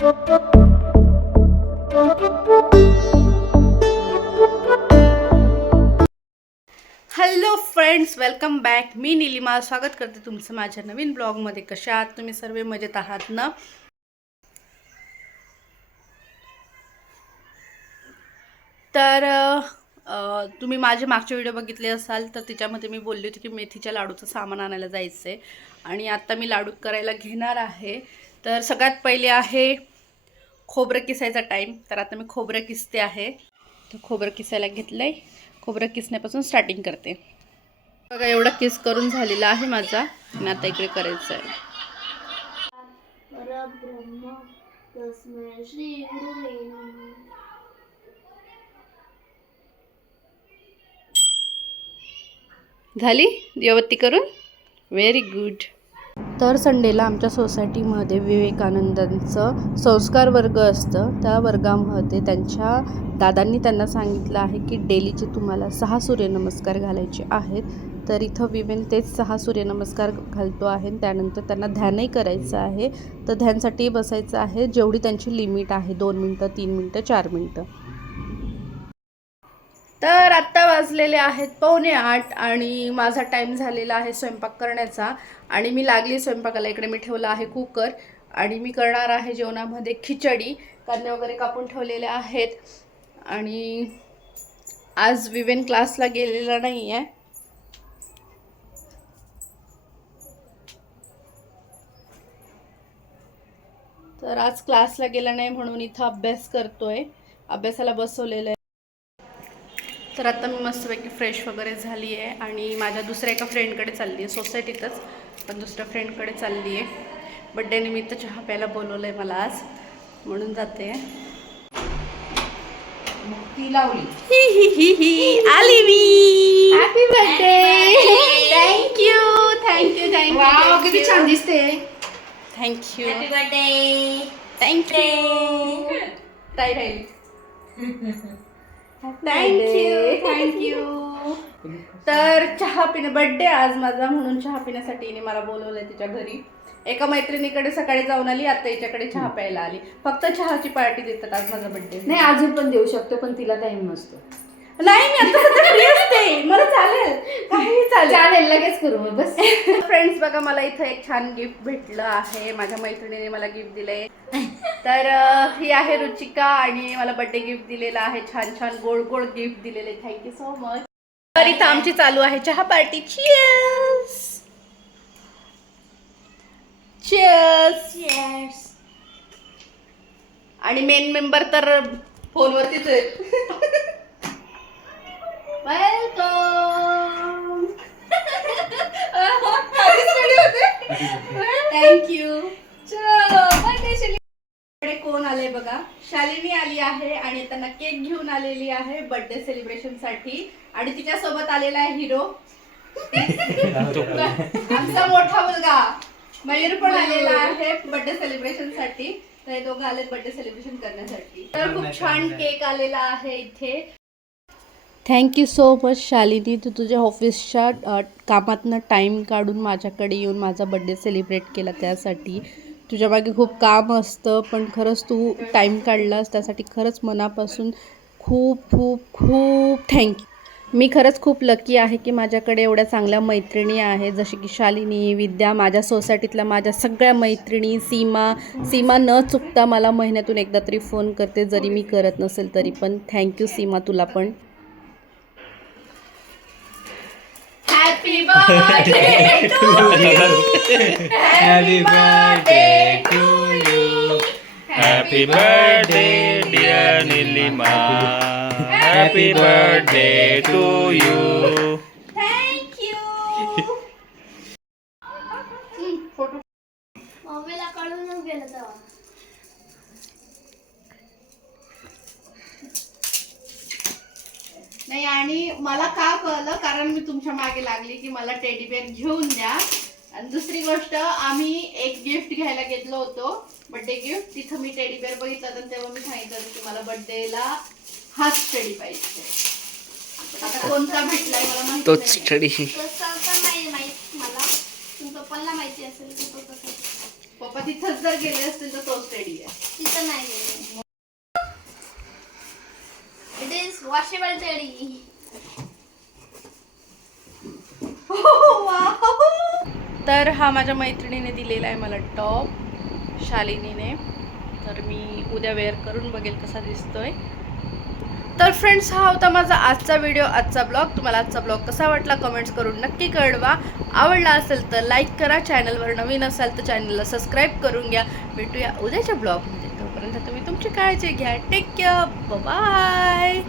Hello friends, welcome back. मी निलिमा स्वागत करते तुमचं माझ्या नवीन ब्लॉगमध्ये. कशा आहात तुम्ही? सर्व मजेत आहात ना? तर तुम्ही माझे मागचे व्हिडिओ बघितले असाल तर त्याच्यामध्ये मी बोलली होती की मेथीच्या लाडूचं सामान आणायला जायचं आहे. आणि आता मी लाडू करायला घेणार आहे. तर सगळ्यात पहिले आहे खोबरं किसायचा टाईम. तर आता मी खोबरं किसते आहे. तर खोबरं किसायला घेतलं आहे. खोबरं किसण्यापासून स्टार्टिंग करते. बघा, एवढा किस करून झालेला आहे माझा. आणि आता इकडे करायचं आहे. परब्रह्म तस्मै श्री गुरुवे नमः. झाली दिवाबत्ती करून? Very good. तर संडेला आमच्या सोसायटीमध्ये विवेकानंदांचं संस्कार वर्ग असतं. त्या वर्गामध्ये त्यांच्या दादांनी त्यांना सांगितलं आहे की डेलीचे तुम्हाला 6 सूर्यनमस्कार घालायचे आहेत. तर इथं विवेन तेच 6 सूर्यनमस्कार घालतो आहे. त्यानंतर त्यांना ध्यानही करायचं आहे. तर ध्यानसाठी बसायचं आहे जेवढी त्यांची लिमिट आहे, 2 मिनटं, 3 मिनटं, 4 मिनटं. तर आत्ता वाजलेले आहेत 7:45 आणि माझा टाईम झालेला आहे स्वयंपाक करण्याचा. आणि मी लागली स्वयंपाकाला. इकडे मी ठेवला आहे कुकर आणि मी करणार आहे जेवणामध्ये खिचडी. कांदे वगैरे कापून ठेवलेले आहेत. आणि आज विवेन क्लासला गेलेला नाही आहे. तर आज क्लासला गेला नाही म्हणून इथं अभ्यास करतोय. अभ्यासाला बसवलेलं आहे. तर आता मी मस्तपैकी फ्रेश वगैरे झाली आहे आणि माझ्या दुसऱ्या एका फ्रेंडकडे चालली आहे. सोसायटीतच, पण दुसऱ्या फ्रेंडकडे चालली आहे. बड्डे निमित्त चहा प्यायला बोलवलं आहे मला आज, म्हणून जाते. ती लावली. ही ही ही ही आली मी. Happy birthday. Thank you thank you thank you. Wow, किती छान दिसते. Thank you happy birthday. थँक्यू. ताई राहील. थँक्यू. तर चहा पिणं, बड्डे आज माझा म्हणून चहा पिण्यासाठी हिने मला बोलवलंय तिच्या घरी. एका मैत्रिणीकडे सकाळी जाऊन आली, आता हिच्याकडे चहा प्यायला आली. फक्त चहाची पार्टी देतात आज माझा बड्डे. नाही, अजून पण देऊ शकतो, पण तिला टाइम नसतो. नाही, मी आता सध्या फ्री असते. मला चालेल, काही चालेल, लगेच करू मग बस. फ्रेंड्स, बघा मला इथं एक छान गिफ्ट भेटलं आहे. माझ्या मैत्रिणीने मला गिफ्ट दिलंय. तर ही आहे रुचिका आणि मला बर्थडे गिफ्ट दिलेलं आहे. छान छान गोड गोड गिफ्ट दिलेले. Thank you so much. तर इथं आमची चालू आहे चहा पार्टी. Cheers cheers. आणि मेन मेंबर तर फोनवरतीच आहे. वेलकम. थँक्यू. चलो, कोण आले बघा. शालिनी आली आहे आणि त्यांना केक घेऊन आलेली आहे बर्थडे सेलिब्रेशन साठी. आणि तिच्या सोबत आलेला आहे हिरो, आमचा मोठा मुलगा मयूर पण आलेला आहे बर्थडे सेलिब्रेशन साठी. तर हे दोघं आले बर्थडे सेलिब्रेशन करण्यासाठी. तर खूप छान केक आलेला आहे इथे. थँक्यू सो मच शालिनी, तू तुझ्या ऑफिसच्या कामातनं टाईम काढून माझ्याकडे येऊन माझा बड्डे सेलिब्रेट केला. त्यासाठी तुझ्या मागे खूप काम असतं, पण खरंच तू टाईम काढलास त्यासाठी खरंच मनापासून खूप खूप खूप थँक्यू. मी खरंच खूप लकी आहे की माझ्याकडे एवढ्या चांगल्या मैत्रिणी आहेत, जसे की शालिनी, विद्या, माझ्या सोसायटीतल्या माझ्या सगळ्या मैत्रिणी. सीमा न चुकता मला महिन्यातून एकदा तरी फोन करते, जरी मी करत नसेल तरी पण. थँक्यू सीमा, तुला पण. Happy birthday to you. Happy birthday to you. Happy birthday, dear Nilima. Happy birthday to you. Thank you. मम्मीला कळूनच गेलं तेव्हा. नाही, आणि मला का कळलं, कारण मी तुमच्या मागे लागली की मला टेडी बेअर घेऊन द्या. आणि दुसरी गोष्ट, आम्ही एक गिफ्ट घ्यायला घेतलो होतो, बर्थडे गिफ्ट. तिथं मी टेडी बेअर बघितलं तर तेव्हा मी सांगितलं की मला बर्थडेला हाच टेडी पाहिजे. आता कोणता भेटलाय मला माहिती तोच नाही. स्टडी. तसं तर नाही माहित मला, पण पप्पाला माहिती असेल की तो कसा. पप्पा तिथंच जर गेले असतील तर तोच रेडी आहे. तिथं नाही गेले. It is washable teddy. तर हा माझ्या मैत्रिणीने दिलेला आहे मला टॉप, शालिनीने. तर मी उद्या वेअर करून बघेल कसा दिसतोय. तर फ्रेंड्स, हा होता माझा आजचा व्हिडिओ, आजचा ब्लॉग. तुम्हाला आजचा ब्लॉग कसा वाटला कमेंट्स करून नक्की कळवा. आवडला असेल तर लाईक करा, चॅनलवर नवीन असाल तर चॅनलला सबस्क्राईब करून घ्या. भेटूया उद्याच्या ब्लॉगमध्ये. तोपर्यंत तुम्ही तुमची काळजी घ्या. Take care, bye.